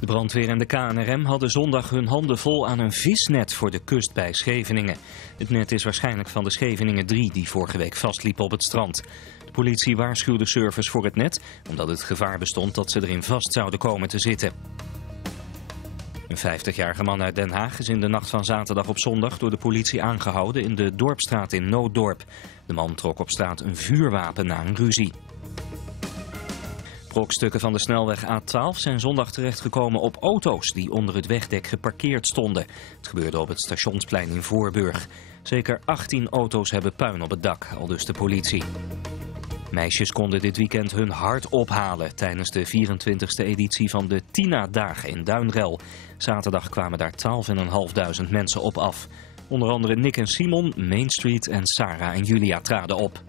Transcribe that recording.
De brandweer en de KNRM hadden zondag hun handen vol aan een visnet voor de kust bij Scheveningen. Het net is waarschijnlijk van de Scheveningen 3 die vorige week vastliepen op het strand. De politie waarschuwde surfers voor het net, omdat het gevaar bestond dat ze erin vast zouden komen te zitten. Een 50-jarige man uit Den Haag is in de nacht van zaterdag op zondag door de politie aangehouden in de Dorpstraat in Nooddorp. De man trok op straat een vuurwapen na een ruzie. Brokstukken van de snelweg A12 zijn zondag terechtgekomen op auto's die onder het wegdek geparkeerd stonden. Het gebeurde op het stationsplein in Voorburg. Zeker 18 auto's hebben puin op het dak, aldus de politie. Meisjes konden dit weekend hun hart ophalen tijdens de 24e editie van de Tina-dagen in Duinrel. Zaterdag kwamen daar 12.500 mensen op af. Onder andere Nick en Simon, Main Street en Sarah en Julia traden op.